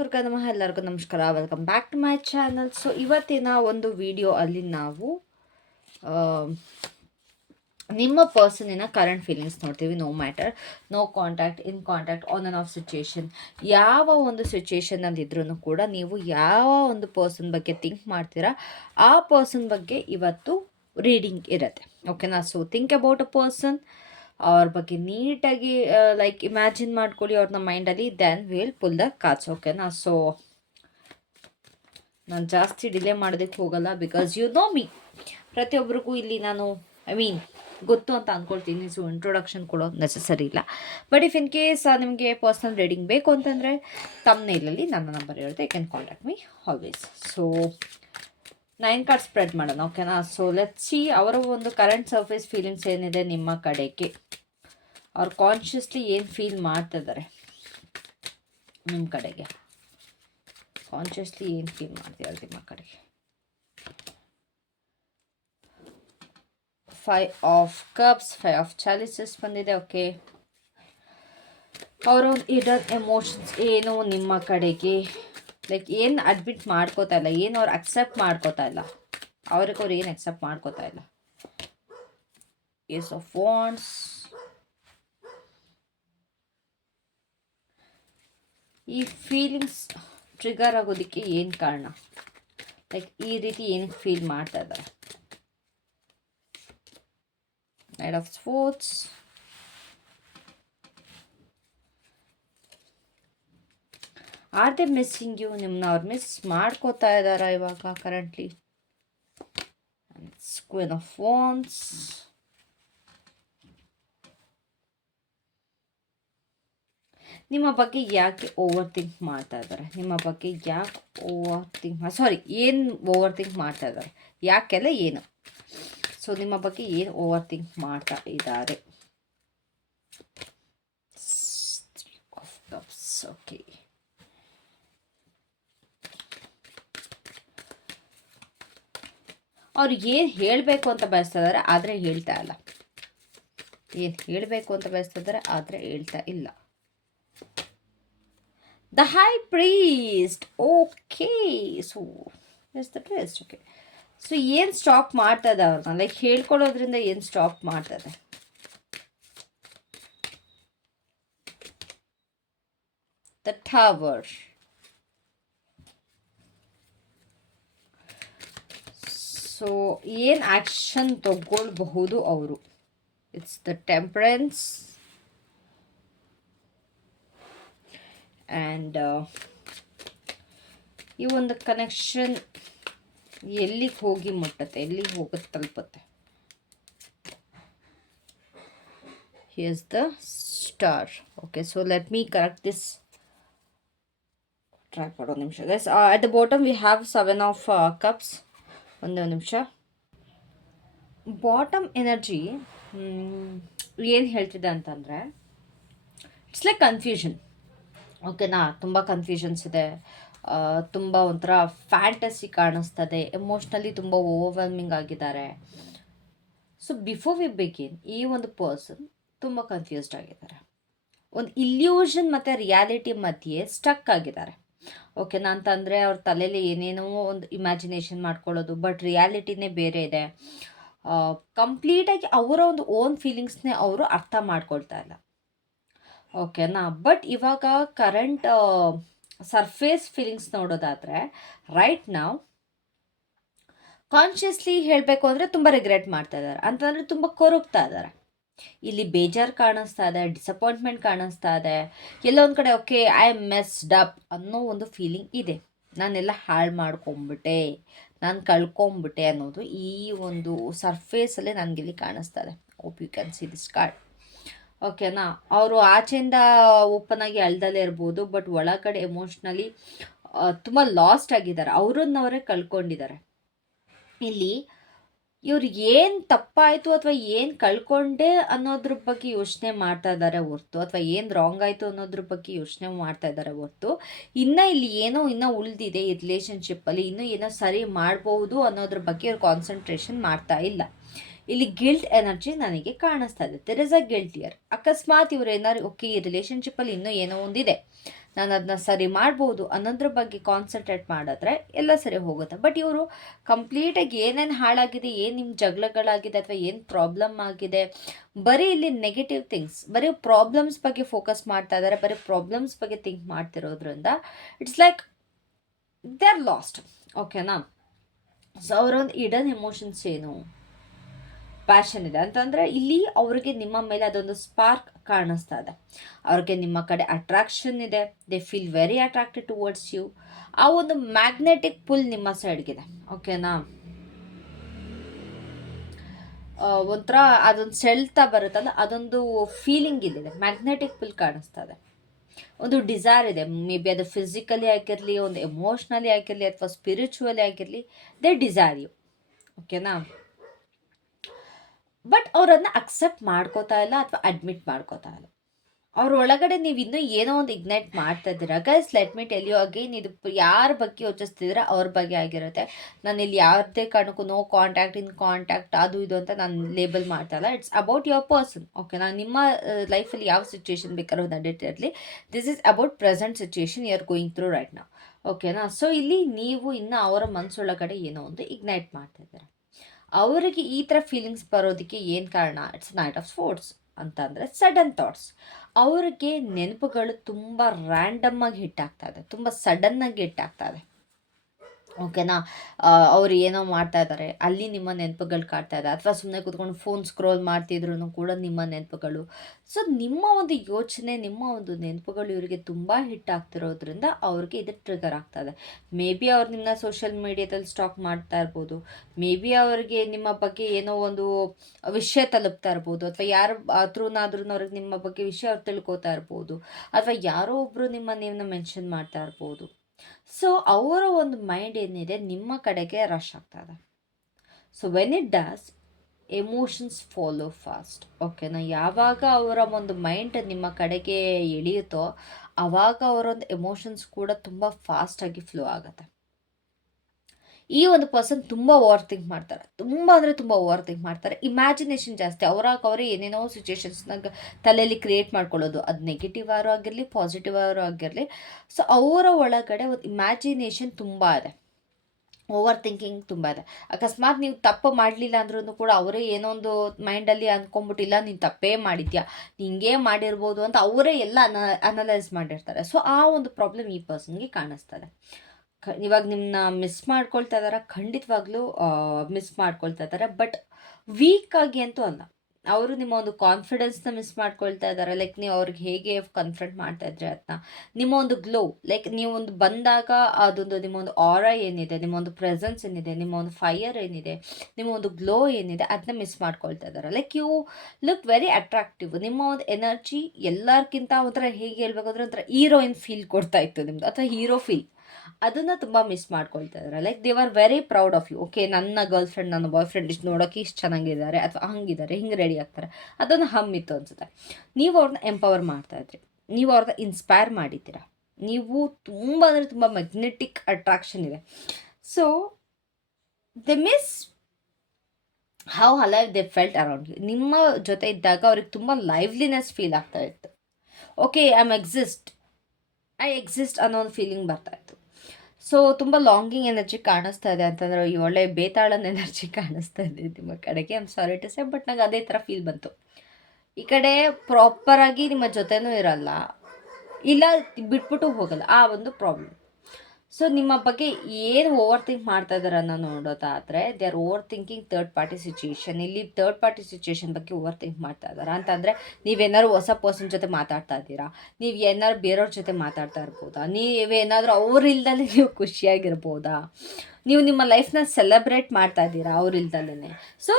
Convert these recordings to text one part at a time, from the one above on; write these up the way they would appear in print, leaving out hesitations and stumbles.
ನಮಃ ಎಲ್ಲರಿಗೂ ನಮಸ್ಕಾರ, welcome back to my channel. So ಇವತ್ತಿನ ಒಂದು ವಿಡಿಯೋ ಅಲ್ಲಿ ನಾವು ನಿಮ್ಮ ಪರ್ಸನಿನ ಕರೆಂಟ್ ಫೀಲಿಂಗ್ಸ್ ನೋಡ್ತೀವಿ. No matter, no contact, in contact, on and off situation, ಯಾವ ಒಂದು ಸಿಚುಯೇಷನಲ್ಲಿ ಇದ್ರೂ ಕೂಡ ನೀವು ಯಾವ ಒಂದು ಪರ್ಸನ್ ಬಗ್ಗೆ ಥಿಂಕ್ ಮಾಡ್ತೀರಾ ಆ ಪರ್ಸನ್ ಬಗ್ಗೆ ಇವತ್ತು ರೀಡಿಂಗ್ ಇರುತ್ತೆ. ಓಕೆನಾ? So think about a person, ಅವ್ರ ಬಗ್ಗೆ ನೀಟಾಗಿ ಲೈಕ್ ಇಮ್ಯಾಜಿನ್ ಮಾಡ್ಕೊಳ್ಳಿ ಅವ್ರನ್ನ ಮೈಂಡಲ್ಲಿ, then will pull the cards. ಓಕೆನಾ? ಸೊ ನಾನು ಜಾಸ್ತಿ ಡಿಲೇ ಮಾಡೋದಕ್ಕೆ ಹೋಗಲ್ಲ, ಬಿಕಾಸ್ ಯು ನೋ ಮೀ. ಪ್ರತಿಯೊಬ್ಬರಿಗೂ ಇಲ್ಲಿ ನಾನು ಗೊತ್ತು ಅಂತ ಅಂದ್ಕೊಳ್ತೀನಿ. ಸೊ ಇಂಟ್ರೊಡಕ್ಷನ್ ಕೊಡೋದು ನೆಸಸರಿ ಇಲ್ಲ. ಬಟ್ ಇಫ್ ಇನ್ ಕೇಸ್ ನಿಮಗೆ ಪರ್ಸ್ನಲ್ ರೀಡಿಂಗ್ ಬೇಕು ಅಂತಂದರೆ ತಮ್ನೇಲಲ್ಲಿ ನನ್ನ ನಂಬರ್ ಇರುತ್ತೆ, you can contact me always. So 9 card spread ಮಾಡೋಣ. ಓಕೆನಾ? ಸೊ ಲೆಟ್ಸ್ ಸಿ ಅವರ ಒಂದು ಕರೆಂಟ್ ಸರ್ಫೇಸ್ ಫೀಲಿಂಗ್ಸ್ ಏನಿದೆ ನಿಮ್ಮ ಕಡೆಗೆ. ಅವ್ರು ಕಾನ್ಷಿಯಸ್ಲಿ ಏನು ಫೀಲ್ ಮಾಡ್ತಿದ್ದಾರೆ ನಿಮ್ಮ ಕಡೆಗೆ, ಕಾನ್ಷಿಯಸ್ಲಿ ಏನು ಫೀಲ್ ಮಾಡ್ತಿದ್ದಾರೆ ನಿಮ್ಮ ಕಡೆಗೆ. 5 ಆಫ್ ಕಪ್ಸ್, 5 ಆಫ್ ಚಾಲಿಸಸ್ ಬಂದಿದೆ. ಓಕೆ, ಅವರ ಹಿಡನ್ ಎಮೋಷನ್ಸ್ ಏನು ನಿಮ್ಮ ಕಡೆಗೆ, ಲೈಕ್ ಏನು ಅಡ್ಮಿಟ್ ಮಾಡ್ಕೋತಾ ಇಲ್ಲ, ಏನು ಅವ್ರು ಅಕ್ಸೆಪ್ಟ್ ಮಾಡ್ಕೋತಾ ಇಲ್ಲ, ಅವ್ರಿಗೆ ಏನು ಅಕ್ಸೆಪ್ಟ್ ಮಾಡ್ಕೋತಾ ಇಲ್ಲ. ಏಸ್ ಆಫ್ ವಾಂಡ್ಸ್, ಈ ಫೀಲಿಂಗ್ಸ್ ಟ್ರಿಗರ್ ಆಗೋದಕ್ಕೆ ಏನು ಕಾರಣ, ಲೈಕ್ ಈ ರೀತಿ ಏನಕ್ಕೆ ಫೀಲ್ ಮಾಡ್ತಾ ಇದ್ದಾರೆ. Night of sports, are they missing you, ನಿಮ್ಮನ್ನ ಅವ್ರು ಮಿಸ್ ಮಾಡ್ಕೋತಾ ಇದ್ದಾರಾ ಇವಾಗ ಕರೆಂಟ್ಲಿ. ಕ್ವೀನ್ ಆಫ್ ವಾಂಡ್ಸ್, ನಿಮ್ಮ ಬಗ್ಗೆ ಯಾಕೆ ಓವರ್ ಥಿಂಕ್ ಮಾಡ್ತಾ ಇದ್ದಾರೆ, ನಿಮ್ಮ ಬಗ್ಗೆ ಯಾಕೆ ಏನು ಓವರ್ ಥಿಂಕ್ ಮಾಡ್ತಾ ಇದ್ದಾರೆ, ಯಾಕೆಲ್ಲ ಏನು. ಸೊ ನಿಮ್ಮ ಬಗ್ಗೆ ಏನು ಓವರ್ ಥಿಂಕ್ ಮಾಡ್ತಾ ಇದ್ದಾರೆ. ಓಕೆ, ಅವ್ರು ಏನು ಹೇಳಬೇಕು ಅಂತ ಬಯಸ್ತಾ ಇದ್ದಾರೆ ಆದರೆ ಹೇಳ್ತಾ ಇಲ್ಲ, ಏನು ಹೇಳಬೇಕು ಅಂತ ಬಯಸ್ತಾ ಇದ್ದಾರೆ ಆದರೆ ಹೇಳ್ತಾ ಇಲ್ಲ. The High Priest. Okay, so that's the twist. Okay, so ಏನು ಸ್ಟಾಪ್ ಮಾಡ್ತದೆ ಅವ್ರನ್ನ, ಲೈಕ್ ಹೇಳ್ಕೊಳ್ಳೋದ್ರಿಂದ ಏನು ಸ್ಟಾಪ್ ಮಾಡ್ತದೆ. The Tower. ಸೊ ಏನು ಆ್ಯಕ್ಷನ್ ತಗೊಳ್ಬಹುದು ಅವರು. ಇಟ್ಸ್ ದ ಟೆಂಪರೆನ್ಸ್ ಆ್ಯಂಡ್ ಈ ಒಂದು ಕನೆಕ್ಷನ್ ಎಲ್ಲಿಗೆ ಹೋಗಿ ಮುಟ್ಟುತ್ತೆ, ಎಲ್ಲಿಗೆ ಹೋಗಿ ತಲುಪುತ್ತೆ. Here's the star. Okay, so let me correct this. Try ಮಾಡೋ ನಿಮಿಷ guys. At the bottom we have 7 of cups. ಒಂದು ನಿಮಿಷ. ಬಾಟಮ್ ಎನರ್ಜಿ ಏನು ಹೇಳ್ತಿದೆ ಅಂತಂದರೆ, ಇಟ್ಸ್ ಲೈಕ್ ಕನ್ಫ್ಯೂಷನ್. ಓಕೆನಾ? ತುಂಬ ಕನ್ಫ್ಯೂಷನ್ಸ್ ಇದೆ, ತುಂಬ ಒಂಥರ ಫ್ಯಾಂಟಸಿ ಕಾಣಿಸ್ತದೆ, ಎಮೋಷ್ನಲಿ ತುಂಬ ಓವರ್ವೆಲ್ಮಿಂಗ್ ಆಗಿದ್ದಾರೆ. ಸೊ ಬಿಫೋರ್ ವಿ ಬಿಗಿನ್, ಈ ಒಂದು ಪರ್ಸನ್ ತುಂಬ ಕನ್ಫ್ಯೂಸ್ಡ್ ಆಗಿದ್ದಾರೆ, ಒಂದು ಇಲ್ಯೂಷನ್ ಮತ್ತು ರಿಯಾಲಿಟಿ ಮಧ್ಯೆ ಸ್ಟಕ್ ಆಗಿದ್ದಾರೆ. ಓಕೆನಾ? ಅಂತಂದರೆ ಅವ್ರ ತಲೆಯಲ್ಲಿ ಏನೇನೋ ಒಂದು ಇಮ್ಯಾಜಿನೇಷನ್ ಮಾಡ್ಕೊಳ್ಳೋದು, ಬಟ್ ರಿಯಾಲಿಟಿನೇ ಬೇರೆ ಇದೆ. ಕಂಪ್ಲೀಟಾಗಿ ಅವರ ಒಂದು ಓನ್ ಫೀಲಿಂಗ್ಸ್ನೇ ಅವರು ಅರ್ಥ ಮಾಡ್ಕೊಳ್ತಾ ಇಲ್ಲ. ಓಕೆನಾ? ಬಟ್ ಇವಾಗ ಕರೆಂಟ್ ಸರ್ಫೇಸ್ ಫೀಲಿಂಗ್ಸ್ ನೋಡೋದಾದರೆ, ರೈಟ್ ನಾವು ಕಾನ್ಷಿಯಸ್ಲಿ ಹೇಳಬೇಕು ಅಂದರೆ ತುಂಬ ರಿಗ್ರೆಟ್ ಮಾಡ್ತಾ ಇದ್ದಾರೆ, ಅಂತಂದರೆ ತುಂಬ ಕೊರಗ್ತಾ ಇದ್ದಾರೆ. ಇಲ್ಲಿ ಬೇಜಾರು ಕಾಣಿಸ್ತಾ ಇದೆ, ಡಿಸಪಾಯಿಂಟ್ಮೆಂಟ್ ಕಾಣಿಸ್ತಾ ಇದೆ, ಎಲ್ಲೋ ಒಂದು ಕಡೆ ಓಕೆ ಐ ಮೆಸ್ಡ್ ಅಪ್ ಅನ್ನೋ ಒಂದು ಫೀಲಿಂಗ್ ಇದೆ. ನಾನೆಲ್ಲ ಹಾಳು ಮಾಡ್ಕೊಂಬಿಟ್ಟೆ, ನಾನು ಕಳ್ಕೊಂಬಿಟ್ಟೆ ಅನ್ನೋದು ಈ ಒಂದು ಸರ್ಫೇಸಲ್ಲೇ ನನಗಿಲ್ಲಿ ಕಾಣಿಸ್ತಾ ಇದೆ. Hope you can see this card. ಓಕೆನಾ? ಅವರು ಆಚೆಯಿಂದ ಓಪನ್ ಆಗಿ ಅಳ್ದಲ್ಲೇ ಇರ್ಬೋದು, ಬಟ್ ಒಳಗಡೆ ಎಮೋಷ್ನಲಿ ತುಂಬ ಲಾಸ್ಟ್ ಆಗಿದ್ದಾರೆ, ಅವರನ್ನವರೇ ಕಳ್ಕೊಂಡಿದ್ದಾರೆ. ಇಲ್ಲಿ ಇವ್ರು ಏನು ತಪ್ಪಾಯಿತು ಅಥವಾ ಏನು ಕಳ್ಕೊಂಡೆ ಅನ್ನೋದ್ರ ಬಗ್ಗೆ ಯೋಚನೆ ಮಾಡ್ತಾ ಇದ್ದಾರೆ ಹೊರ್ತು, ಅಥವಾ ಏನು ರಾಂಗ್ ಆಯಿತು ಅನ್ನೋದ್ರ ಬಗ್ಗೆ ಯೋಚನೆ ಮಾಡ್ತಾ ಇದ್ದಾರೆ ಹೊರ್ತು, ಇನ್ನೂ ಇಲ್ಲಿ ಏನೋ ಇನ್ನೂ ಉಳಿದಿದೆ ಈ ರಿಲೇಷನ್ಶಿಪ್ಪಲ್ಲಿ, ಇನ್ನೂ ಏನೋ ಸರಿ ಮಾಡ್ಬೋದು ಅನ್ನೋದ್ರ ಬಗ್ಗೆ ಇವ್ರು ಕಾನ್ಸಂಟ್ರೇಷನ್ ಮಾಡ್ತಾ ಇಲ್ಲ. ಇಲ್ಲಿ ಗಿಲ್ಟ್ ಎನರ್ಜಿ ನನಗೆ ಕಾಣಿಸ್ತಾ ಇದೆ. There is a guilt year. ಅಕಸ್ಮಾತ್ ಇವ್ರು ಏನಾದ್ರು ಓಕೆ ಈ ರಿಲೇಷನ್ಶಿಪ್ಪಲ್ಲಿ ಇನ್ನೂ ಏನೋ ಒಂದಿದೆ, ನಾನು ಅದನ್ನ ಸರಿ ಮಾಡ್ಬೋದು ಅನ್ನೋದ್ರ ಬಗ್ಗೆ ಕಾನ್ಸಂಟ್ರೇಟ್ ಮಾಡಿದ್ರೆ ಎಲ್ಲ ಸರಿ ಹೋಗುತ್ತೆ. ಬಟ್ ಇವರು ಕಂಪ್ಲೀಟಾಗಿ ಏನೇನು ಹಾಳಾಗಿದೆ, ಏನು ನಿಮ್ಮ ಜಗಳಗಳಾಗಿದೆ ಅಥವಾ ಏನು ಪ್ರಾಬ್ಲಮ್ ಆಗಿದೆ, ಬರೀ ಇಲ್ಲಿ ನೆಗೆಟಿವ್ ಥಿಂಗ್ಸ್, ಬರೀ ಪ್ರಾಬ್ಲಮ್ಸ್ ಬಗ್ಗೆ ಫೋಕಸ್ ಮಾಡ್ತಾ ಇದ್ದಾರೆ, ಬರೀ ಪ್ರಾಬ್ಲಮ್ಸ್ ಬಗ್ಗೆ ಥಿಂಕ್ ಮಾಡ್ತಿರೋದ್ರಿಂದ it's like they are lost. ಓಕೆನಾ? ಸೊ ಅವರೊಂದು ಇಡನ್ ಎಮೋಷನ್ಸ್ ಏನು, ಪ್ಯಾಷನ್ ಇದೆ ಅಂತಂದರೆ ಇಲ್ಲಿ ಅವ್ರಿಗೆ ನಿಮ್ಮ ಮೇಲೆ ಅದೊಂದು ಸ್ಪಾರ್ಕ್ ಕಾಣಿಸ್ತಾ ಇದೆ. ಅವ್ರಿಗೆ ನಿಮ್ಮ ಕಡೆ ಅಟ್ರಾಕ್ಷನ್ ಇದೆ, they feel very attracted towards you. ಆ ಒಂದು ಮ್ಯಾಗ್ನೆಟಿಕ್ ಪುಲ್ ನಿಮ್ಮ ಸೈಡ್ಗಿದೆ. ಓಕೆನಾ? ಒಂಥರ ಅದೊಂದು ಸೆಳ್ತಾ ಬರುತ್ತಲ್ಲ, ಅದೊಂದು ಫೀಲಿಂಗ್ ಇಲ್ಲಿದೆ, ಮ್ಯಾಗ್ನೆಟಿಕ್ ಪುಲ್ ಕಾಣಿಸ್ತಾ ಇದೆ. ಒಂದು ಡಿಸೈರ್ ಇದೆ, ಮೇ ಬಿ ಅದು ಫಿಸಿಕಲಿ ಆಗಿರಲಿ, ಒಂದು ಎಮೋಷ್ನಲಿ ಆಗಿರಲಿ, ಅಥವಾ ಸ್ಪಿರಿಚುವಲಿ ಆಗಿರಲಿ, ದೇ ಡಿಸೈರ್ ಯು. ಓಕೆನಾ? ಬಟ್ ಅವರನ್ನ ಅಕ್ಸೆಪ್ಟ್ ಮಾಡ್ಕೋತಾ ಇಲ್ಲ ಅಥವಾ ಅಡ್ಮಿಟ್ ಮಾಡ್ಕೋತಾ ಇಲ್ಲ. ಅವ್ರ ಒಳಗಡೆ ನೀವು ಇನ್ನೂ ಏನೋ ಒಂದು ಇಗ್ನೈಟ್ ಮಾಡ್ತಾ ಇದ್ದೀರಾ. Guys, let me tell you again, ಇದು ಯಾರ ಬಗ್ಗೆ ಯೋಚಿಸ್ತಿದ್ರೆ ಅವ್ರ ಬಗ್ಗೆ ಆಗಿರುತ್ತೆ. ನಾನು ಇಲ್ಲಿ ಯಾವುದೇ ಕಾರಣಕ್ಕೂ ನೋ ಕಾಂಟ್ಯಾಕ್ಟ್, ಇನ್ ಕಾಂಟ್ಯಾಕ್ಟ್, ಅದು ಇದು ಅಂತ ನಾನು ಲೇಬಲ್ ಮಾಡ್ತಾ ಇಲ್ಲ. It's about your person. Okay, ನಾನು ನಿಮ್ಮ ಲೈಫಲ್ಲಿ ಯಾವ ಸಿಚುವೇಶನ್ ಬೇಕಾದ್ರೂ ನಡೀತಿರಲಿ, this is about present situation you are going through right now. ಓಕೆನಾ? ಸೊ ಇಲ್ಲಿ ನೀವು ಇನ್ನು ಅವರ ಮನಸ್ಸೊಳಗಡೆ ಏನೋ ಒಂದು ಇಗ್ನೈಟ್ ಮಾಡ್ತಾ ಇದ್ದೀರಾ. ಅವರಿಗೆ ಈ ಥರ ಫೀಲಿಂಗ್ಸ್ ಬರೋದಕ್ಕೆ ಏನು ಕಾರಣ? ಇಟ್ಸ್ ನೈಟ್ ಆಫ್ ಸ್ಪೋರ್ಟ್ಸ್ ಅಂತಂದರೆ ಸಡನ್ ಥಾಟ್ಸ್. ಅವ್ರಿಗೆ ನೆನಪುಗಳು ತುಂಬ ರ್ಯಾಂಡಮ್ಮಾಗಿ ಹಿಟ್ಟಾಗ್ತಾ ಇದೆ, ತುಂಬ ಸಡನ್ನಾಗಿ ಹಿಟ್ಟಾಗ್ತಾ ಇದೆ. ಓಕೆನಾ? ಅವ್ರು ಏನೋ ಮಾಡ್ತಾ ಇದ್ದಾರೆ, ಅಲ್ಲಿ ನಿಮ್ಮ ನೆನಪುಗಳು ಕಾಡ್ತಾ ಇದೆ, ಅಥವಾ ಸುಮ್ಮನೆ ಕೂತ್ಕೊಂಡು ಫೋನ್ ಸ್ಕ್ರೋಲ್ ಮಾಡ್ತಿದ್ರು ಕೂಡ ನಿಮ್ಮ ನೆನಪುಗಳು. ಸೊ ನಿಮ್ಮ ಒಂದು ಯೋಚನೆ, ನಿಮ್ಮ ಒಂದು ನೆನಪುಗಳು ಇವರಿಗೆ ತುಂಬ ಹಿಟ್ಟಾಗ್ತಿರೋದ್ರಿಂದ ಅವ್ರಿಗೆ ಇದು ಟ್ರಿಗರ್ ಆಗ್ತದೆ. ಮೇ ಬಿ ಅವ್ರು ನಿಮ್ಮನ್ನ ಸೋಷಿಯಲ್ ಮೀಡಿಯಾದಲ್ಲಿ ಸ್ಟಾಕ್ ಮಾಡ್ತಾ ಇರ್ಬೋದು, ಮೇ ಬಿ ಅವ್ರಿಗೆ ನಿಮ್ಮ ಬಗ್ಗೆ ಏನೋ ಒಂದು ವಿಷಯ ತಲುಪ್ತಾ ಇರ್ಬೋದು, ಅಥವಾ ಯಾರು ಥ್ರೂನಾದ್ರೂ ಅವ್ರಿಗೆ ನಿಮ್ಮ ಬಗ್ಗೆ ವಿಷಯ ಅವ್ರು ತಿಳ್ಕೊತಾ ಇರ್ಬೋದು, ಅಥವಾ ಯಾರೋ ಒಬ್ಬರು ನಿಮ್ಮ ನೇಮ್ನ ಮೆನ್ಷನ್ ಮಾಡ್ತಾ ಇರ್ಬೋದು. ಸೊ ಅವರ ಒಂದು ಮೈಂಡ್ ಏನಿದೆ ನಿಮ್ಮ ಕಡೆಗೆ ರಶ್ ಆಗ್ತದೆ. So when it does, emotions follow fast. ಓಕೆನಾ? ಯಾವಾಗ ಅವರ ಒಂದು ಮೈಂಡ್ ನಿಮ್ಮ ಕಡೆಗೆ ಎಳೆಯುತ್ತೋ ಆವಾಗ ಅವರೊಂದು ಎಮೋಷನ್ಸ್ ಕೂಡ ತುಂಬ ಫಾಸ್ಟಾಗಿ ಫ್ಲೋ ಆಗುತ್ತೆ. ಈ ಒಂದು ಪರ್ಸನ್ ತುಂಬ ಓವರ್ ಥಿಂಕ್ ಮಾಡ್ತಾರೆ, ತುಂಬ ಅಂದರೆ ತುಂಬ ಓವರ್ ಥಿಂಕ್ ಮಾಡ್ತಾರೆ. ಇಮ್ಯಾಜಿನೇಷನ್ ಜಾಸ್ತಿ, ಅವರೇ ಏನೇನೋ ಸಿಚುವೇಶನ್ಸ್ನಾಗ ತಲೆಯಲ್ಲಿ ಕ್ರಿಯೇಟ್ ಮಾಡ್ಕೊಳ್ಳೋದು, ಅದು ನೆಗೆಟಿವ್ ಆರು ಆಗಿರಲಿ, ಪಾಸಿಟಿವ್ ಆರು ಆಗಿರಲಿ. ಸೊ ಅವರ ಒಳಗಡೆ ಒಂದು ಇಮ್ಯಾಜಿನೇಷನ್ ತುಂಬ ಇದೆ, ಓವರ್ ಥಿಂಕಿಂಗ್ ತುಂಬ ಇದೆ. ಅಕಸ್ಮಾತ್ ನೀವು ತಪ್ಪು ಮಾಡಲಿಲ್ಲ ಅಂದ್ರೂ ಕೂಡ ಅವರೇ ಏನೋ ಒಂದು ಮೈಂಡಲ್ಲಿ ಅಂದ್ಕೊಂಬಿಟ್ಟಿಲ್ಲ, ನೀನು ತಪ್ಪೇ ಮಾಡಿದ್ಯಾ, ಹಿಂಗೇ ಮಾಡಿರ್ಬೋದು ಅಂತ ಅವರೇ ಎಲ್ಲ ಅನಲೈಸ್ ಮಾಡಿರ್ತಾರೆ. ಸೊ ಆ ಒಂದು ಪ್ರಾಬ್ಲಮ್ ಈ ಪರ್ಸನ್ಗೆ ಕಾಣಿಸ್ತದೆ. ಇವಾಗ ನಿಮ್ಮನ್ನ ಮಿಸ್ ಮಾಡ್ಕೊಳ್ತಾ ಇದ್ದಾರೆ, ಖಂಡಿತವಾಗ್ಲೂ ಮಿಸ್ ಮಾಡ್ಕೊಳ್ತಾ ಇದ್ದಾರೆ. ಬಟ್ ವೀಕಾಗಿ ಅಂತೂ ಅಲ್ಲ, ಅವರು ನಿಮ್ಮ ಒಂದು ಕಾನ್ಫಿಡೆನ್ಸ್ನ ಮಿಸ್ ಮಾಡ್ಕೊಳ್ತಾ ಇದ್ದಾರೆ. ಲೈಕ್ ನೀವು ಅವ್ರಿಗೆ ಹೇಗೆ ಕನ್ಫ್ರಂಟ್ ಮಾಡ್ತಾ ಇದ್ರೆ ಅದನ್ನ, ನಿಮ್ಮ ಒಂದು ಗ್ಲೋ, ಲೈಕ್ ನೀವು ಒಂದು ಬಂದಾಗ ಅದೊಂದು ನಿಮ್ಮ ಒಂದು ಆರಾ ಏನಿದೆ, ನಿಮ್ಮ ಒಂದು ಪ್ರೆಸೆನ್ಸ್ ಏನಿದೆ, ನಿಮ್ಮ ಒಂದು ಫೈರ್ ಏನಿದೆ, ನಿಮ್ಮ ಒಂದು ಗ್ಲೋ ಏನಿದೆ, ಅದನ್ನ ಮಿಸ್ ಮಾಡ್ಕೊಳ್ತಾ ಇದ್ದಾರೆ. Like you look very attractive. ನಿಮ್ಮ ಒಂದು ಎನರ್ಜಿ ಎಲ್ಲರಿಗಿಂತ ಒಂಥರ ಹೇಗೆ ಹೇಳ್ಬೇಕಾದ್ರೆ ಒಂಥರ ಹೀರೋಯಿನ್ ಫೀಲ್ ಕೊಡ್ತಾ ಇತ್ತು ನಿಮ್ದು, ಅಥವಾ ಹೀರೋ ಫೀಲ್, ಅದನ್ನು ತುಂಬ ಮಿಸ್ ಮಾಡ್ಕೊಳ್ತಾ ಇದ್ದಾರೆ. Like they are very proud of you. Okay, ನನ್ನ ಗರ್ಲ್ ಫ್ರೆಂಡ್, ನನ್ನ ಬಾಯ್ ಫ್ರೆಂಡ್ ಇಷ್ಟು ನೋಡೋಕೆ ಇಷ್ಟು ಚೆನ್ನಾಗಿದ್ದಾರೆ, ಅಥವಾ ಹಂಗಿದ್ದಾರೆ, ಹಿಂಗೆ ರೆಡಿ ಆಗ್ತಾರೆ, ಅದೊಂದು ಹಮ್ಮಿತ್ತು ಅನ್ಸುತ್ತೆ. ನೀವು ಅವ್ರನ್ನ ಎಂಪವರ್ ಮಾಡ್ತಾಯಿದ್ರಿ, ನೀವು ಅವ್ರನ್ನ ಇನ್ಸ್ಪೈರ್ ಮಾಡಿದ್ದೀರಾ, ನೀವು ತುಂಬ ಅಂದರೆ ತುಂಬ ಮ್ಯಾಗ್ನೆಟಿಕ್ ಅಟ್ರಾಕ್ಷನ್ ಇದೆ. So they miss how alive they felt around you. ನಿಮ್ಮ ಜೊತೆ ಇದ್ದಾಗ ಅವ್ರಿಗೆ ತುಂಬ ಲೈವ್ಲಿನೆಸ್ ಫೀಲ್ ಆಗ್ತಾ ಇತ್ತು. ಓಕೆ, ಐ ಎಕ್ಸಿಸ್ಟ್ ಅನ್ನೋ ಒಂದು ಫೀಲಿಂಗ್ ಬರ್ತಾ ಇತ್ತು. ಸೊ ತುಂಬ ಲಾಂಗಿಂಗ್ ಎನರ್ಜಿ ಕಾಣಿಸ್ತಾ ಇದೆ, ಅಂತಂದರೆ ಈ ಒಳ್ಳೆ ಬೇತಾಳನ ಎನರ್ಜಿ ಕಾಣಿಸ್ತಾ ಇದೆ ನಿಮ್ಮ ಕಡೆಗೆ. I am sorry to say, but ನಂಗೆ ಅದೇ ಥರ ಫೀಲ್ ಬಂತು. ಈ ಕಡೆ ಪ್ರಾಪರಾಗಿ ನಿಮ್ಮ ಜೊತೆನೂ ಇರಲ್ಲ, ಇಲ್ಲ ಬಿಟ್ಬಿಟ್ಟು ಹೋಗಲ್ಲ, ಆ ಒಂದು ಪ್ರಾಬ್ಲಮ್. ಸೊ ನಿಮ್ಮ ಬಗ್ಗೆ ಏನು ಓವರ್ ಥಿಂಕ್ ಮಾಡ್ತಾ ಇದ್ದಾರೆ ಅನ್ನೋ ನೋಡೋದಾದರೆ, they are over thinking third party situation. ಇಲ್ಲಿ ಥರ್ಡ್ ಪಾರ್ಟಿ ಸಿಚುಯೇಷನ್ ಬಗ್ಗೆ ಓವರ್ ಥಿಂಕ್ ಮಾಡ್ತಾ ಇದ್ದಾರೆ ಅಂತಂದರೆ, ನೀವೇನಾದ್ರು ಹೊಸ ಪರ್ಸನ್ ಜೊತೆ ಮಾತಾಡ್ತಾ ಇದ್ದೀರಾ, ನೀವು ಏನಾದ್ರು ಬೇರೆಯವ್ರ ಜೊತೆ ಮಾತಾಡ್ತಾ ಇರ್ಬೋದಾ, ನೀವೇನಾದರೂ ಅವ್ರಿಲ್ದಲೇ ನೀವು ಖುಷಿಯಾಗಿರ್ಬೋದಾ, ನೀವು ನಿಮ್ಮ ಲೈಫ್ನ ಸೆಲೆಬ್ರೇಟ್ ಮಾಡ್ತಾ ಇದ್ದೀರಾ ಅವ್ರಿಲ್ದಲೇ. ಸೊ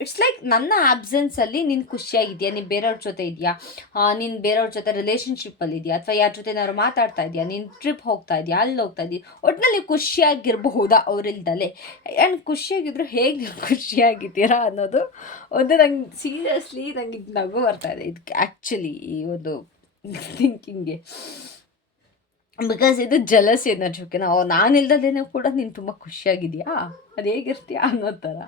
ಇಟ್ಸ್ ಲೈಕ್ ನನ್ನ ಆಬ್ಸೆನ್ಸಲ್ಲಿ ನೀನು ಖುಷಿಯಾಗಿದೆಯಾ, ನೀನು ಬೇರೆಯವ್ರ ಜೊತೆ ಇದೆಯಾ, ನೀನು ಬೇರೆಯವ್ರ ಜೊತೆ ರಿಲೇಷನ್ಶಿಪ್ಪಲ್ಲಿ ಇದೆಯಾ, ಅಥವಾ ಯಾರ ಜೊತೆ ಏನಾದ್ರು ಮಾತಾಡ್ತಾ ಇದೆಯಾ, ನೀನು ಟ್ರಿಪ್ ಹೋಗ್ತಾ ಇದೆಯಾ, ಅಲ್ಲಿ ಹೋಗ್ತಾ ಇದೆಯಾ, ಒಟ್ಟಿನಲ್ಲಿ ಖುಷಿಯಾಗಿರಬಹುದಾ ಅವರಿಲ್ದಲೇ. ಆ್ಯಂಡ್ ಖುಷಿಯಾಗಿದ್ರು ಹೇಗೆ ನೀವು ಖುಷಿಯಾಗಿದ್ದೀರಾ ಅನ್ನೋದು ಒಂದು ನಂಗೆ ಸೀರಿಯಸ್ಲಿ ನಂಗೆ ಇದು ನಗು ಬರ್ತಾ ಇದೆ ಇದಕ್ಕೆ, ಆ್ಯಕ್ಚುಲಿ ಈ ಒಂದು ಥಿಂಕಿಂಗ್ಗೆ. ಬಿಕಾಸ್ ಇದು ಜಲಸ್ ಎನರ್ಜಿ. ಓಕೆನಾ, ನಾನಿಲ್ದದೇನೋ ಕೂಡ ನೀನು ತುಂಬ ಖುಷಿಯಾಗಿದೆಯಾ, ಅದು ಹೇಗಿರ್ತೀಯಾ ಅನ್ನೋ ಥರ.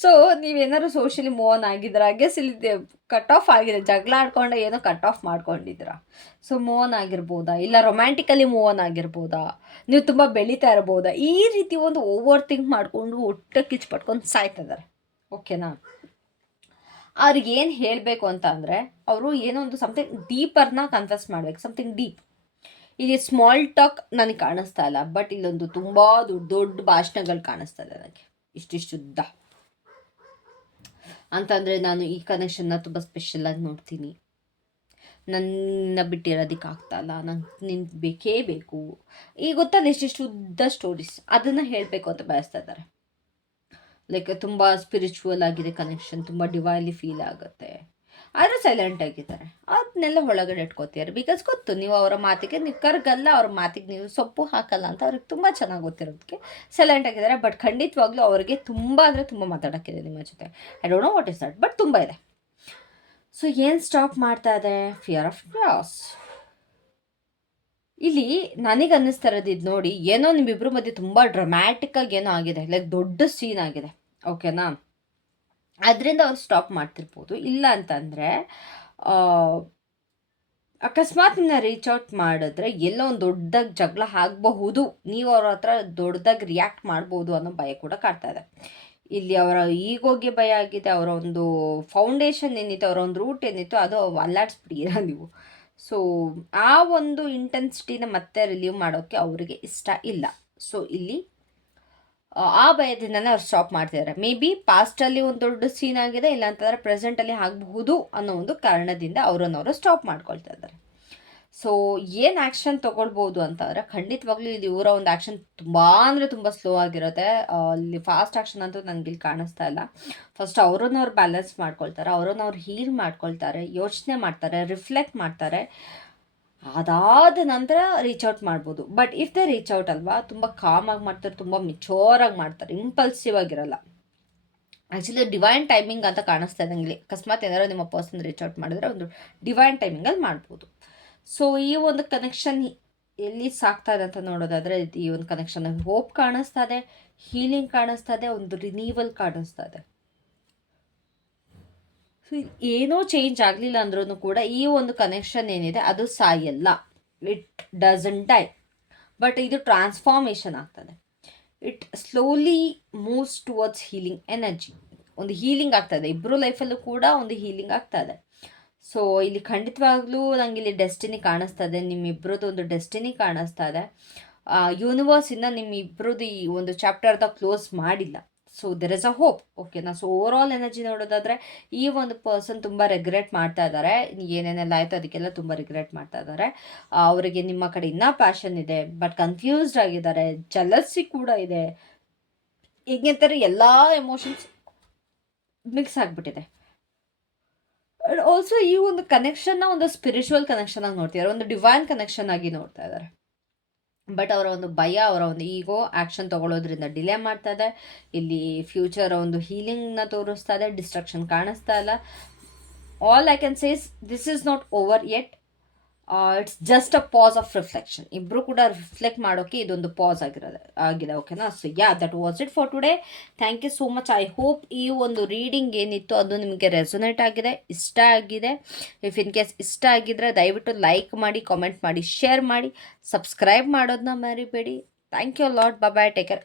ಸೊ ನೀವೇನಾದ್ರು ಸೋಷಿಯಲಿ ಮೂವ್ ಆನ್ ಆಗಿದ್ದೀರಾ, ಗೆಸ್ ಇಲ್ಲಿ ಕಟ್ ಆಫ್ ಆಗಿದೆ, ಜಗಳ ಆಡ್ಕೊಂಡೆ ಏನೋ ಕಟ್ ಆಫ್ ಮಾಡ್ಕೊಂಡಿದ್ದೀರಾ. ಸೊ ಮೂವ್ ಆನ್ ಆಗಿರ್ಬೋದಾ, ಇಲ್ಲ ರೊಮ್ಯಾಂಟಿಕಲಿ ಮೂವ್ ಆನ್ ಆಗಿರ್ಬೋದಾ, ನೀವು ತುಂಬ ಬೆಳೀತಾ ಇರ್ಬೋದಾ, ಈ ರೀತಿ ಒಂದು ಓವರ್ ಥಿಂಕ್ ಮಾಡಿಕೊಂಡು ಒಟ್ಟು ಕಿಚ್ಚು ಪಟ್ಕೊಂಡು ಸಾಯ್ತಿದ್ದಾರೆ. ಓಕೆನಾ, ಅವ್ರಿಗೆ ಏನು ಹೇಳಬೇಕು ಅಂತ ಅಂದರೆ, ಅವರು ಏನೋ ಒಂದು ಸಮಥಿಂಗ್ ಡೀಪರ್ನ ಕನ್ಫೆಸ್ ಮಾಡಬೇಕು, ಸಮಥಿಂಗ್ ಡೀಪ್. ಇಲ್ಲಿ ಸ್ಮಾಲ್ ಟಾಕ್ ನನಗೆ ಕಾಣಿಸ್ತಾ ಇಲ್ಲ, ಬಟ್ ಇಲ್ಲೊಂದು ತುಂಬ ದೊಡ್ಡ ದೊಡ್ಡ ಭಾಷಣಗಳು ಕಾಣಿಸ್ತಾ ಇದೆ ನನಗೆ, ಇಷ್ಟಿಷ್ಟು ಉದ್ದ. ಅಂತಂದರೆ ನಾನು ಈ ಕನೆಕ್ಷನ್ನ ತುಂಬ ಸ್ಪೆಷಲಾಗಿ ನೋಡ್ತೀನಿ, ನನ್ನ ಬಿಟ್ಟಿರೋದಕ್ಕೆ ಆಗ್ತಾಯಿಲ್ಲ, ನಂಗೆ ನಿನ್ನ ಬೇಕೇ ಬೇಕು, ಈಗ ಗೊತ್ತಲ್ಲ ಇಷ್ಟಿಷ್ಟು ಉದ್ದ ಸ್ಟೋರೀಸ್, ಅದನ್ನು ಹೇಳಬೇಕು ಅಂತ ಬಯಸ್ತಾ ಇದ್ದಾರೆ. ಲೈಕ್ ತುಂಬ ಸ್ಪಿರಿಚುವಲ್ ಆಗಿದೆ ಕನೆಕ್ಷನ್, ತುಂಬ ಡಿವೈನ್ಲಿ ಫೀಲ್ ಆಗುತ್ತೆ, ಆದರೆ ಸೈಲೆಂಟ್ ಆಗಿದ್ದಾರೆ. ಅದನ್ನೆಲ್ಲ ಒಳಗಡೆ ಇಟ್ಕೋತೀರ, ಬಿಕಾಸ್ ಗೊತ್ತು ನೀವು ಅವರ ಮಾತಿಗೆ ನೀವು ಕರ್ಗಲ್ಲ, ಅವ್ರ ಮಾತಿಗೆ ನೀವು ಸೊಪ್ಪು ಹಾಕಲ್ಲ ಅಂತ ಅವ್ರಿಗೆ ತುಂಬ ಚೆನ್ನಾಗಿ ಗೊತ್ತಿರೋದಕ್ಕೆ ಸೈಲೆಂಟ್ ಆಗಿದ್ದಾರೆ. ಬಟ್ ಖಂಡಿತವಾಗ್ಲೂ ಅವರಿಗೆ ತುಂಬ ಅಂದರೆ ತುಂಬ ಮಾತಾಡೋಕ್ಕಿದೆ ನಿಮ್ಮ ಜೊತೆ. I don't know what is that, but ತುಂಬ ಇದೆ. ಸೊ ಏನು ಸ್ಟಾಪ್ ಮಾಡ್ತಾ ಇದೆ? Fear of loss. ಇಲ್ಲಿ ನನಗೆ ಅನ್ನಿಸ್ತಾ ಇರೋದು ಇದು ನೋಡಿ, ಏನೋ ನಿಮ್ಮಿಬ್ಬರ ಮಧ್ಯೆ ತುಂಬ ಡ್ರಮ್ಯಾಟಿಕ್ಕಾಗಿ ಏನೋ ಆಗಿದೆ, ಲೈಕ್ ದೊಡ್ಡ ಸೀನ್ ಆಗಿದೆ. ಓಕೆನಾ, ಅದರಿಂದ ಅವ್ರು ಸ್ಟಾಪ್ ಮಾಡ್ತಿರ್ಬೋದು. ಇಲ್ಲ ಅಂತಂದರೆ ಅಕಸ್ಮಾತ್ ನಿನ್ನ ರೀಚ್ ಔಟ್ ಮಾಡಿದ್ರೆ ಎಲ್ಲೋ ಒಂದು ದೊಡ್ಡದಾಗಿ ಜಗಳ ಆಗಬಹುದು, ನೀವು ಅವ್ರ ಹತ್ರ ದೊಡ್ಡದಾಗಿ ರಿಯಾಕ್ಟ್ ಮಾಡ್ಬೋದು ಅನ್ನೋ ಭಯ ಕೂಡ ಕಾಡ್ತಾ ಇದೆ. ಇಲ್ಲಿ ಅವರ ಈಗೋಗೆ ಭಯ ಆಗಿದೆ, ಅವರ ಒಂದು ಫೌಂಡೇಶನ್ ಏನಿತ್ತು, ಅವರ ಒಂದು ರೂಟ್ ಏನಿತ್ತು, ಅದು ಅಲ್ಲಾಡಿಸ್ಬಿಟ್ಟಿರ ನೀವು. ಸೊ ಆ ಒಂದು ಇಂಟೆನ್ಸಿಟಿನ ಮತ್ತೆ ರಿಲೀವ್ ಮಾಡೋಕ್ಕೆ ಅವರಿಗೆ ಇಷ್ಟ ಇಲ್ಲ. ಸೊ ಇಲ್ಲಿ ಆ ಭಯದಿಂದನೇ ಅವ್ರು ಸ್ಟಾಪ್ ಮಾಡ್ತಿದ್ದಾರೆ. ಮೇ ಬಿ ಪಾಸ್ಟಲ್ಲಿ ಒಂದು ದೊಡ್ಡ ಸೀನ್ ಆಗಿದೆ, ಇಲ್ಲ ಅಂತಂದರೆ ಪ್ರೆಸೆಂಟಲ್ಲಿ ಆಗಬಹುದು ಅನ್ನೋ ಒಂದು ಕಾರಣದಿಂದ ಅವರನ್ನವರು ಸ್ಟಾಪ್ ಮಾಡ್ಕೊಳ್ತಾ ಇದ್ದಾರೆ. ಸೊ ಏನು ಆ್ಯಕ್ಷನ್ ತೊಗೊಳ್ಬೋದು ಅಂತಂದರೆ, ಖಂಡಿತವಾಗ್ಲೂ ಇಲ್ಲಿ ಇವರ ಒಂದು ಆ್ಯಕ್ಷನ್ ತುಂಬ ಅಂದರೆ ತುಂಬ ಸ್ಲೋ ಆಗಿರುತ್ತೆ. ಇಲ್ಲಿ ಫಾಸ್ಟ್ ಆ್ಯಕ್ಷನ್ ಅಂತೂ ನನಗೆ ಇಲ್ಲಿ ಕಾಣಿಸ್ತಾ ಇಲ್ಲ. ಫಸ್ಟ್ ಅವ್ರನ್ನವ್ರು ಬ್ಯಾಲೆನ್ಸ್ ಮಾಡ್ಕೊಳ್ತಾರೆ, ಅವ್ರನ್ನವ್ರು ಹೀಲ್ ಮಾಡ್ಕೊಳ್ತಾರೆ, ಯೋಚನೆ ಮಾಡ್ತಾರೆ, ರಿಫ್ಲೆಕ್ಟ್ ಮಾಡ್ತಾರೆ, ಅದಾದ ನಂತರ ರೀಚ್ ಔಟ್ ಮಾಡ್ಬೋದು. But if they reach out ಅಲ್ವಾ, ತುಂಬ ಕಾಮಾಗಿ ಮಾಡ್ತಾರೆ, ತುಂಬ ಮಿಚೋರಾಗಿ ಮಾಡ್ತಾರೆ, ಇಂಪಲ್ಸಿವ್ ಆಗಿರಲ್ಲ. ಆ್ಯಕ್ಚುಲಿ ಡಿವೈನ್ ಟೈಮಿಂಗ್ ಅಂತ ಕಾಣಿಸ್ತಾ ಇದೆ ಇಲ್ಲಿ. ಅಕಸ್ಮಾತ್ ಏನಾದ್ರು ನಿಮ್ಮ ಪರ್ಸನ್ ರೀಚ್ ಔಟ್ ಮಾಡಿದ್ರೆ ಒಂದು ಡಿವೈನ್ ಟೈಮಿಂಗಲ್ಲಿ ಮಾಡ್ಬೋದು. ಸೊ ಈ ಒಂದು ಕನೆಕ್ಷನ್ ಎಲ್ಲಿ ಸಾಕ್ತಾ ಇದೆ ಅಂತ ನೋಡೋದಾದರೆ, ಈ ಒಂದು ಕನೆಕ್ಷನ್ ಹೋಪ್ ಕಾಣಿಸ್ತಾ ಇದೆ, ಹೀಲಿಂಗ್ ಕಾಣಿಸ್ತಾ ಇದೆ, ಒಂದು ರಿನೀವಲ್ ಕಾಣಿಸ್ತಾ ಇದೆ. ಸೊ ಏನೋ ಚೇಂಜ್ ಆಗಲಿಲ್ಲ ಅಂದ್ರೂ ಕೂಡ ಈ ಒಂದು ಕನೆಕ್ಷನ್ ಏನಿದೆ ಅದು ಸಾಯಲ್ಲ, ಇಟ್ ಡಸಂಟ್ ಡೈ, ಬಟ್ ಇದು ಟ್ರಾನ್ಸ್ಫಾರ್ಮೇಷನ್ ಆಗ್ತದೆ. It slowly moves towards healing energy. ಒಂದು ಹೀಲಿಂಗ್ ಆಗ್ತಾಯಿದೆ, ಇಬ್ಬರು ಲೈಫಲ್ಲೂ ಕೂಡ ಒಂದು ಹೀಲಿಂಗ್ ಆಗ್ತಾಯಿದೆ. ಸೊ ಇಲ್ಲಿ ಖಂಡಿತವಾಗ್ಲೂ ನಂಗೆ ಇಲ್ಲಿ ಡೆಸ್ಟಿನಿ ಕಾಣಿಸ್ತಾ ಇದೆ, ನಿಮ್ಮಿಬ್ಬರದ್ದು ಒಂದು ಡೆಸ್ಟಿನಿ ಕಾಣಿಸ್ತಾ ಇದೆ. ಯೂನಿವರ್ಸಿಂದ ನಿಮ್ಮಿಬ್ಬರದ್ದು ಈ ಒಂದು ಚಾಪ್ಟರ್ದ ಕ್ಲೋಸ್ ಮಾಡಿಲ್ಲ. So there is a hope. ಓಕೆನಾ, ಸೊ ಓವರ್ ಆಲ್ ಎನರ್ಜಿ ನೋಡೋದಾದರೆ ಈ ಒಂದು ಪರ್ಸನ್ ತುಂಬ ರಿಗ್ರೆಟ್ ಮಾಡ್ತಾ ಇದ್ದಾರೆ, ಏನೇನೆಲ್ಲ ಆಯಿತು ಅದಕ್ಕೆಲ್ಲ ತುಂಬ ರಿಗ್ರೆಟ್ ಮಾಡ್ತಾ ಇದ್ದಾರೆ. ಅವರಿಗೆ ನಿಮ್ಮ ಕಡೆ ಇನ್ನೂ ಪ್ಯಾಷನ್ ಇದೆ, ಬಟ್ ಕನ್ಫ್ಯೂಸ್ಡ್ ಆಗಿದ್ದಾರೆ, ಜಲಸಿ ಕೂಡ ಇದೆ, ಹೇಗೆಂತಾರೆ ಎಲ್ಲ ಎಮೋಷನ್ಸ್ ಮಿಕ್ಸ್ ಆಗಿಬಿಟ್ಟಿದೆ. ಆ್ಯಂಡ್ ಆಲ್ಸೋ ಈ ಒಂದು ಕನೆಕ್ಷನ್ನ ಒಂದು ಸ್ಪಿರಿಚುವಲ್ ಕನೆಕ್ಷನ್ ಆಗಿ ನೋಡ್ತಿದ್ದಾರೆ, ಒಂದು ಡಿವೈನ್ ಕನೆಕ್ಷನ್ ಆಗಿ ನೋಡ್ತಾ ಇದ್ದಾರೆ. ಬಟ್ ಅವರ ಒಂದು ಭಯ, ಅವರ ಒಂದು ಈಗೋ ಆ್ಯಕ್ಷನ್ ತೊಗೊಳೋದ್ರಿಂದ ಡಿಲೇ ಮಾಡ್ತಾ ಇದೆ. ಇಲ್ಲಿ ಫ್ಯೂಚರ್ ಒಂದು ಹೀಲಿಂಗ್ನ ತೋರಿಸ್ತಾ ಇದೆ, ಡಿಸ್ಟ್ರಕ್ಷನ್ ಕಾಣಿಸ್ತಾ ಇಲ್ಲ. All I can says this is not over yet, it's just a pass of reflection. ಇಬ್ಬರು ಕೂಡ ರಿಫ್ಲೆಕ್ಟ್ ಮಾಡೋಕ್ಕೆ ಇದೊಂದು ಪಾಸ್ ಆಗಿದೆ. ಓಕೆನಾ, so that was it for today. Thank you so much. I hope ಈ ಒಂದು ರೀಡಿಂಗ್ ಏನಿತ್ತು ಅದು ನಿಮಗೆ ರೆಸೊನೇಟ್ ಆಗಿದೆ, ಇಷ್ಟ ಆಗಿದೆ. ಇಫ್ ಇನ್ ಕೇಸ್ ಇಷ್ಟ ಆಗಿದ್ರೆ ದಯವಿಟ್ಟು ಲೈಕ್ ಮಾಡಿ, ಕಾಮೆಂಟ್ ಮಾಡಿ, ಶೇರ್ ಮಾಡಿ, ಸಬ್ಸ್ಕ್ರೈಬ್ ಮಾಡೋದನ್ನ ಮರಿಬೇಡಿ. Thank you lot. Bye, take care.